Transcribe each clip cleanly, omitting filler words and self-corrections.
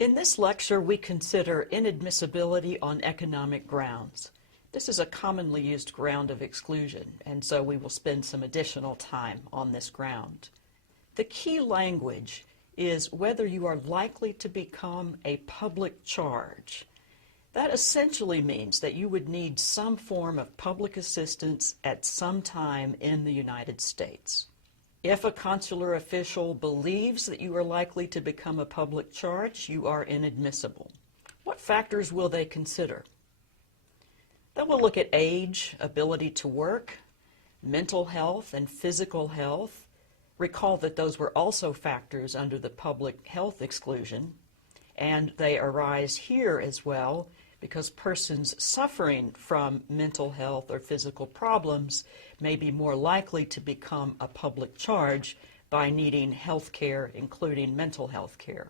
In this lecture, we consider inadmissibility on economic grounds. This is a commonly used ground of exclusion, and so we will spend some additional time on this ground. The key language is whether you are likely to become a public charge. That essentially means that you would need some form of public assistance at some time in the United States. If a consular official believes that you are likely to become a public charge, you are inadmissible. What factors will they consider? They will look at age, ability to work, mental health, and physical health. Recall that those were also factors under the public health exclusion, and they arise here as well because persons suffering from mental health or physical problems may be more likely to become a public charge by needing health care, including mental health care.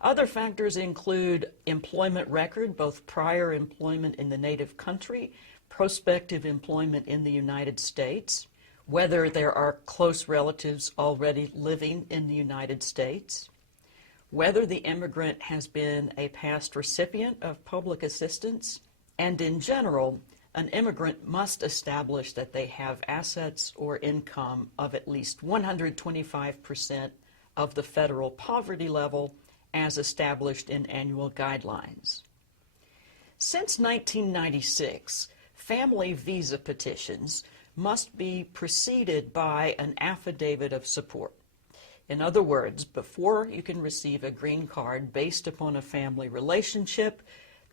Other factors include employment record, both prior employment in the native country, prospective employment in the United States, whether there are close relatives already living in the United States, whether the immigrant has been a past recipient of public assistance, and in general, an immigrant must establish that they have assets or income of at least 125% of the federal poverty level as established in annual guidelines. Since 1996, family visa petitions must be preceded by an affidavit of support. In other words, before you can receive a green card based upon a family relationship,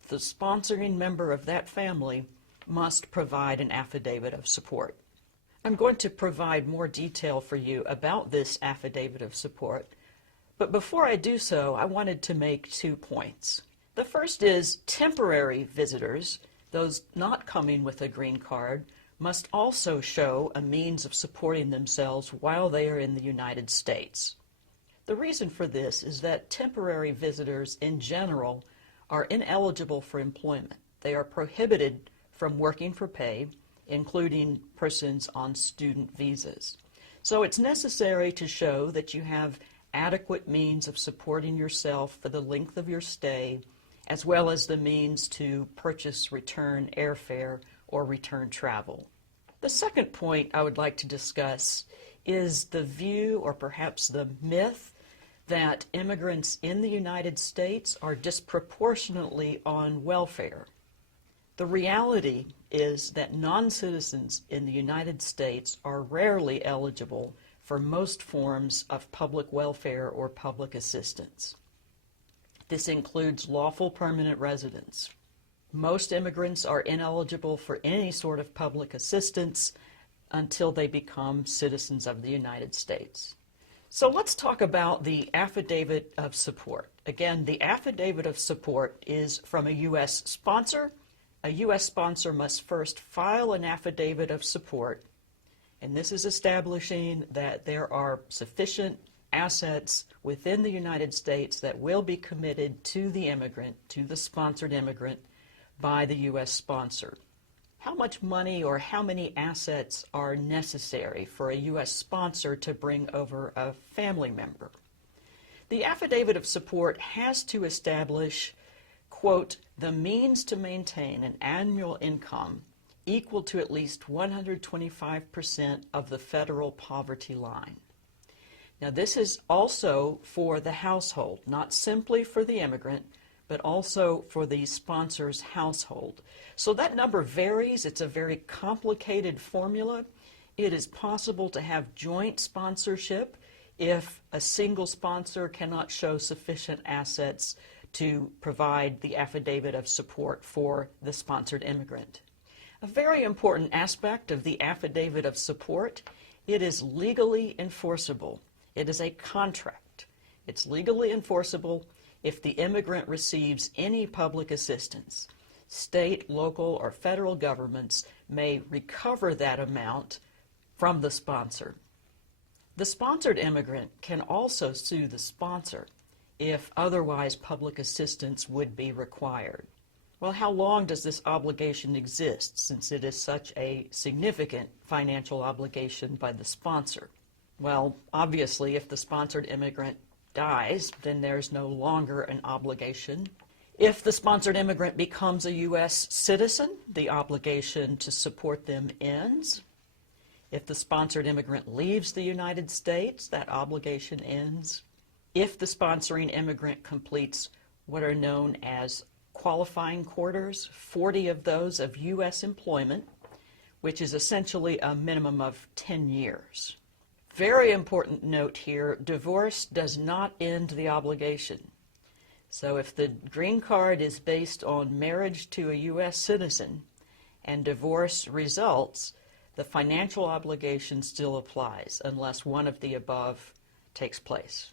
the sponsoring member of that family must provide an affidavit of support. I'm going to provide more detail for you about this affidavit of support, but before I do so, I wanted to make 2 points. The first is temporary visitors, those not coming with a green card, must also show a means of supporting themselves while they are in the United States. The reason for this is that temporary visitors in general are ineligible for employment. They are prohibited from working for pay, including persons on student visas. So it's necessary to show that you have adequate means of supporting yourself for the length of your stay, as well as the means to purchase return airfare or return travel. The second point I would like to discuss is the view, or perhaps the myth, that immigrants in the United States are disproportionately on welfare. The reality is that non-citizens in the United States are rarely eligible for most forms of public welfare or public assistance. This includes lawful permanent residents. Most immigrants are ineligible for any sort of public assistance until they become citizens of the United States. So let's talk about the Affidavit of Support. Again, the Affidavit of Support is from a U.S. sponsor. A U.S. sponsor must first file an Affidavit of Support, and this is establishing that there are sufficient assets within the United States that will be committed to the immigrant, to the sponsored immigrant, by the U.S. sponsor. How much money or how many assets are necessary for a U.S. sponsor to bring over a family member? The Affidavit of Support has to establish, quote, the means to maintain an annual income equal to at least 125% of the federal poverty line. Now, this is also for the household, not simply for the immigrant, but also for the sponsor's household. So that number varies. It's a very complicated formula. It is possible to have joint sponsorship if a single sponsor cannot show sufficient assets to provide the affidavit of support for the sponsored immigrant. A very important aspect of the affidavit of support, it is legally enforceable. It is a contract. It's legally enforceable if the immigrant receives any public assistance. State, local, or federal governments may recover that amount from the sponsor. The sponsored immigrant can also sue the sponsor if otherwise public assistance would be required. Well, how long does this obligation exist, since it is such a significant financial obligation by the sponsor? Well, obviously, if the sponsored immigrant dies, then there's no longer an obligation. If the sponsored immigrant becomes a U.S. citizen, the obligation to support them ends. If the sponsored immigrant leaves the United States, that obligation ends. If the sponsoring immigrant completes what are known as qualifying quarters, 40 of those of U.S. employment, which is essentially a minimum of 10 years. Very important note here, divorce does not end the obligation. So if the green card is based on marriage to a U.S. citizen and divorce results, the financial obligation still applies unless one of the above takes place.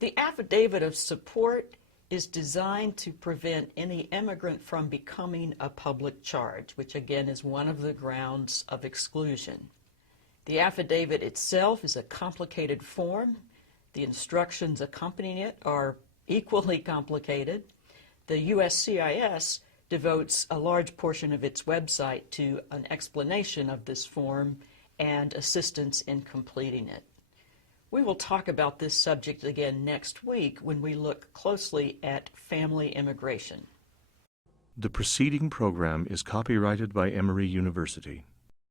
The Affidavit of Support is designed to prevent any immigrant from becoming a public charge, which again is one of the grounds of exclusion. The affidavit itself is a complicated form. The instructions accompanying it are equally complicated. The USCIS devotes a large portion of its website to an explanation of this form and assistance in completing it. We will talk about this subject again next week when we look closely at family immigration. The preceding program is copyrighted by Emory University.